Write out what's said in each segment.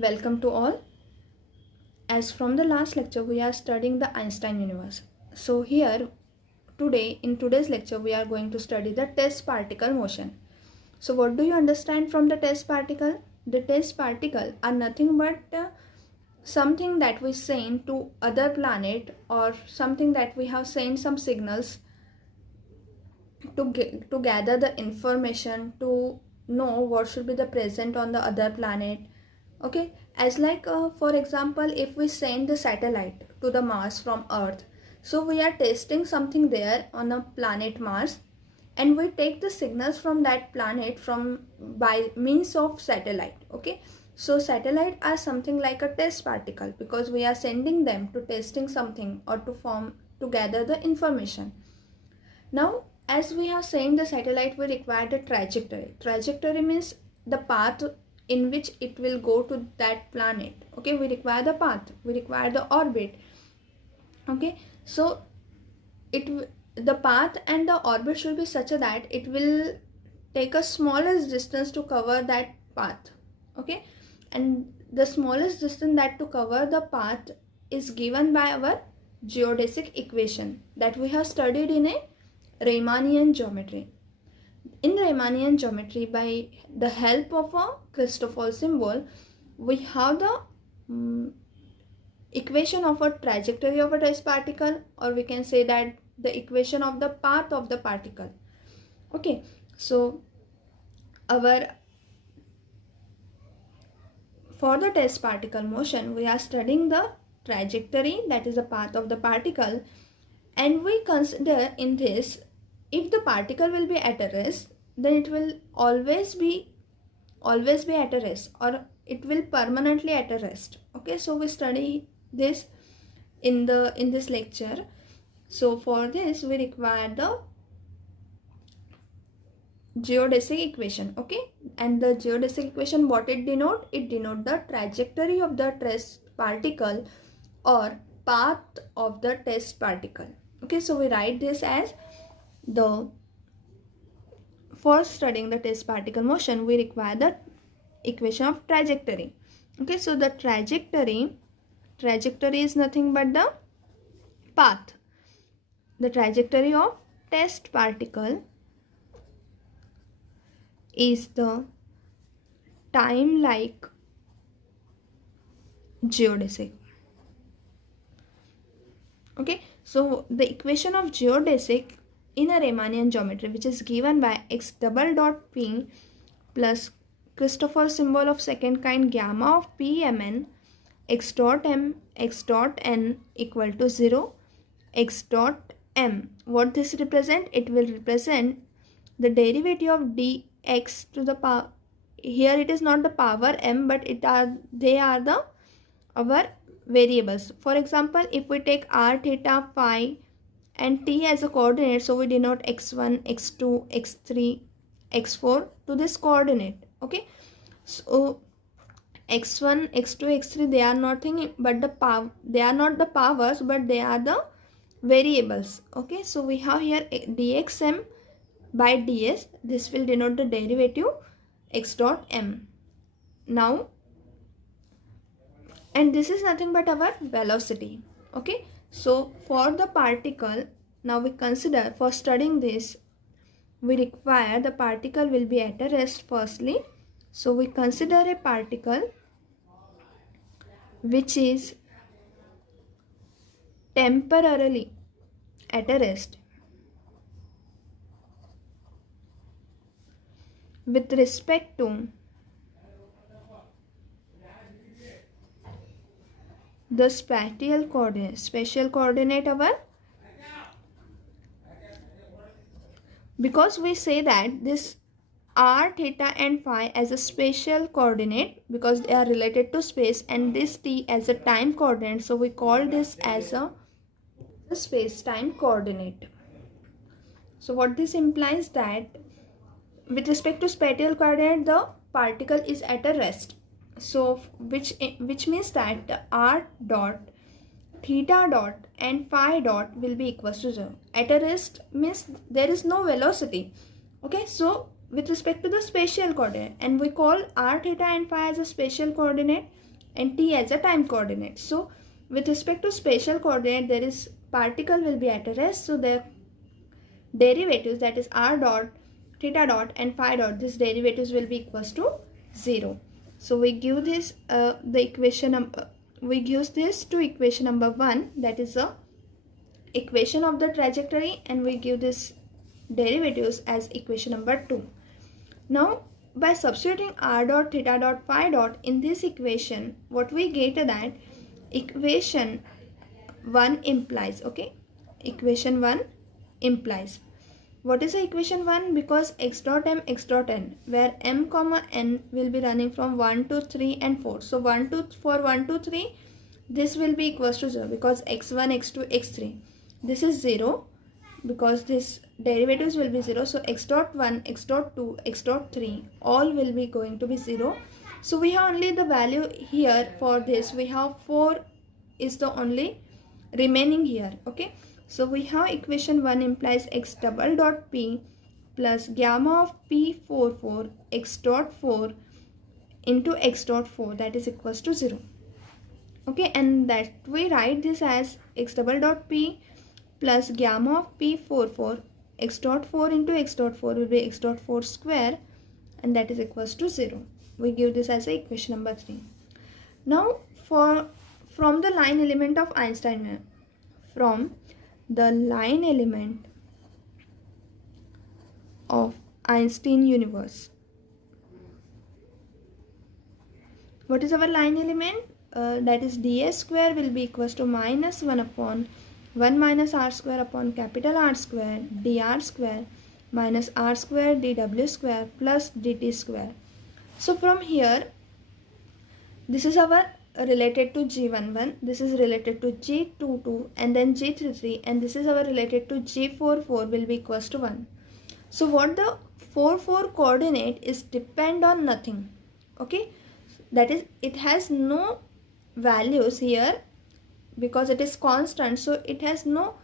Welcome to all. As from the last lecture, we are studying the Einstein universe. So here, in today's lecture, we are going to study the test particle motion. So what do you understand from the test particle? The test particle are nothing but something that we send to other planet, or something that we have sent some signals to gather the information to know what should be the present on the other planet. Okay, as like for example, if we send the satellite to the Mars from Earth, so we are testing something there on a planet Mars, and we take the signals from that planet by means of satellite. Okay, so satellite are something like a test particle, because we are sending them to testing something or to gather the information. Now, as we have sent the satellite, we require the trajectory means the path in which it will go to that planet. Okay, we require the path, we require the orbit. Okay, so the path and the orbit should be such that it will take a smallest distance to cover that path. Okay, and the smallest distance that to cover the path is given by our geodesic equation that we have studied in a Riemannian geometry. In Riemannian geometry, by the help of a Christoffel symbol, we have the equation of a trajectory of a test particle, or we can say that the equation of the path of the particle. Okay, so for the test particle motion, we are studying the trajectory, that is the path of the particle, and we consider in this, if the particle will be at a rest, then it will always be at a rest, or it will permanently at a rest. Okay, so we study this in this lecture. So for this we require the geodesic equation. Okay, and the geodesic equation, what it denote? It denote the trajectory of the test particle or path of the test particle. Okay, so we write this as for studying the test particle motion, we require the equation of trajectory. Okay, so the trajectory is nothing but the path. The trajectory of test particle is the time-like geodesic. Okay, so the equation of geodesic in a Riemannian geometry, which is given by x double dot p plus Christoffel symbol of second kind gamma of p mn x dot m x dot n equal to 0 x dot m. What this represent? It will represent the derivative of dx to the power. Here it is not the power m, but they are our variables. For example, if we take r, theta, phi and t as a coordinate, so we denote x1, x2, x3, x4 to this coordinate. Okay, so x1, x2, x3, they are nothing but the power. They are not the powers, but they are the variables. Okay, so we have here dxm by ds. This will denote the derivative x dot m. Now, and this is nothing but our velocity. Okay, so for the particle, now we consider, for studying this, we require the particle will be at a rest firstly. So we consider a particle which is temporarily at a rest with respect to the spatial coordinate our, because we say that this r, theta and phi as a spatial coordinate because they are related to space, and this t as a time coordinate, so we call this as a space-time coordinate. So what this implies, that with respect to spatial coordinate, the particle is at a rest. So which means that r dot, theta dot and phi dot will be equals to 0. At a rest means there is no velocity. Okay, so with respect to the spatial coordinate, and we call r, theta and phi as a spatial coordinate, and t as a time coordinate. So with respect to spatial coordinate, there is particle will be at a rest, so their derivatives, that is r dot, theta dot and phi dot, these derivatives will be equals to 0. So we give this the equation we use this to equation number 1, that is the equation of the trajectory, and we give this derivatives as equation number 2. Now by substituting r dot, theta dot, phi dot in this equation, what we get that equation 1 implies, okay, equation 1 implies, what is the equation 1? Because x dot m, x dot n, where m comma n will be running from 1 to 3 and 4. So 1 to 3, this will be equals to 0, because x1, x2, x3, this is 0, because this derivatives will be 0. So x dot 1, x dot 2, x dot 3 all will be going to be 0. So we have only the value here for this, we have 4 is the only remaining here, okay. So we have equation 1 implies x double dot p plus gamma of p44 x dot 4 into x dot 4, that is equals to 0, okay. And that we write this as x double dot p plus gamma of p44 x dot 4 into x dot 4 will be x dot 4 square, and that is equals to 0. We give this as a equation number 3. Now from the line element of Einstein, from the line element of Einstein universe, what is our line element? That is ds square will be equals to minus 1 upon 1 minus r square upon capital R square dr square minus r square dw square plus dt square. So from here, this is our related to G11, this is related to G22 and then G33, and this is our related to G44 will be equals to 1. So what the 4 coordinate is depend on nothing, okay, that is it has no values here because it is constant, so it has no,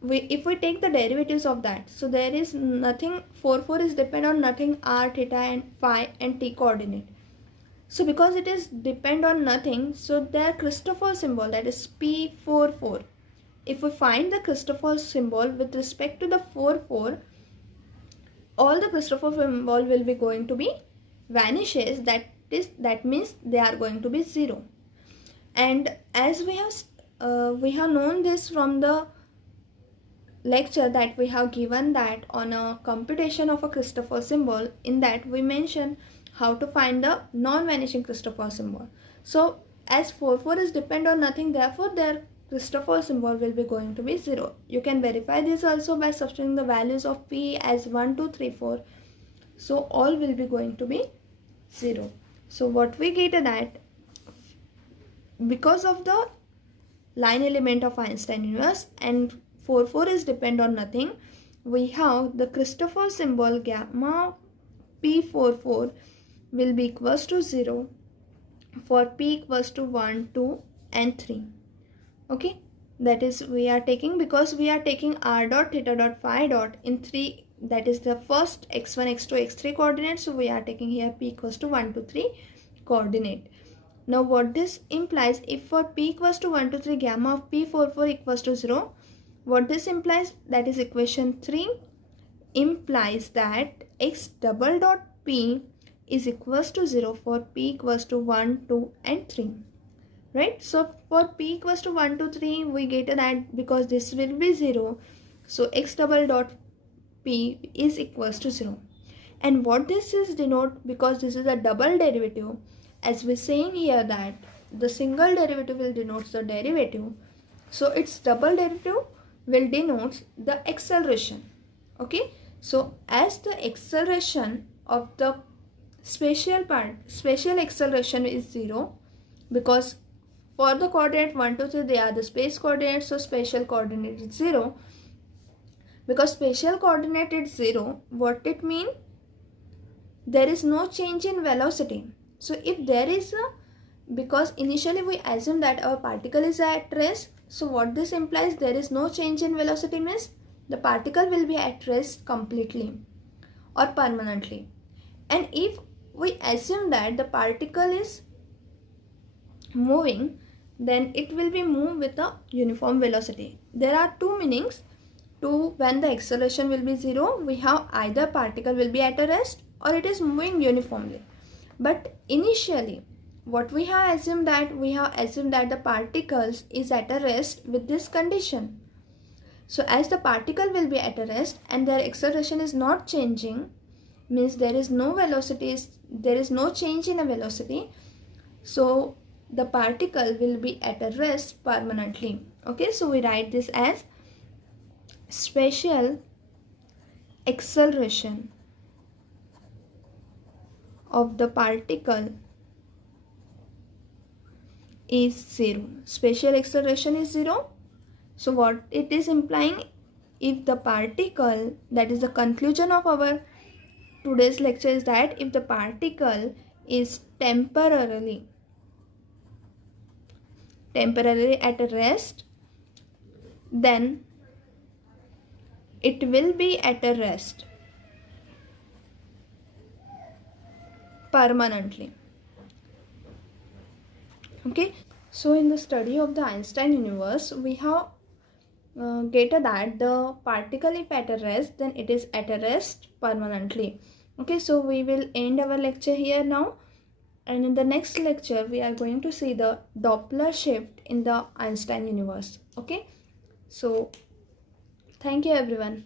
if we take the derivatives of that, so there is nothing, 4 is depend on nothing r, theta and phi and t coordinate. So because it is depend on nothing, so their Christoffel symbol, that is P44. If we find the Christoffel symbol with respect to the 4, all the Christoffel symbol will be going to be vanishes. That means they are going to be 0. And as we have known this from the lecture that we have given, that on a computation of a Christoffel symbol, in that we mention how to find the non-vanishing Christoffel symbol. So as 4 is depend on nothing, therefore their Christoffel symbol will be going to be 0. You can verify this also by substituting the values of p as 1, 2, 3, 4. So all will be going to be 0. So what we get that, because of the line element of Einstein universe and 4 is depend on nothing, we have the Christoffel symbol gamma p44 will be equals to 0 for p equals to 1, 2 and 3, okay. That is we are taking, because we are taking r dot, theta dot, phi dot in 3, that is the first x1, x2, x3 coordinate, so we are taking here p equals to 1, 2, 3 coordinate. Now what this implies, if for p equals to 1, 2, 3 gamma of p44 equals to 0, what this implies, that is equation 3 implies that x double dot p is equals to 0 for p equals to 1, 2 and 3, right. So for p equals to 1, 2, 3 we get that, because this will be 0, so x double dot p is equals to 0. And what this is denote, because this is a double derivative, as we saying here that the single derivative will denote the derivative, so its double derivative will denote the acceleration, okay. So as the acceleration of the spatial acceleration is 0, because for the coordinate 1, 2, 3 they are the space coordinates, so spatial coordinate is 0. Because spatial coordinate is 0, what it mean? There is no change in velocity. So if there is a, because initially we assume that our particle is at rest, so what this implies, there is no change in velocity means the particle will be at rest completely or permanently. And if we assume that the particle is moving, then it will be moved with a uniform velocity. There are two meanings to when the acceleration will be 0. We have either particle will be at a rest or it is moving uniformly. But initially what we have assumed that the particles is at a rest with this condition. So as the particle will be at a rest and their acceleration is not changing, means there is no change in a velocity, so the particle will be at a rest permanently. Okay, so we write this as spatial acceleration of the particle is 0. Spatial acceleration is 0. So what it is implying, if the particle, that is the conclusion of our today's lecture, is that if the particle is temporarily at a rest, then it will be at a rest permanently. Okay, so in the study of the Einstein universe, we have get that the particle if at a rest, then it is at a rest permanently. Okay, so we will end our lecture here now, and in the next lecture we are going to see the Doppler shift in the Einstein universe. Okay, so thank you everyone.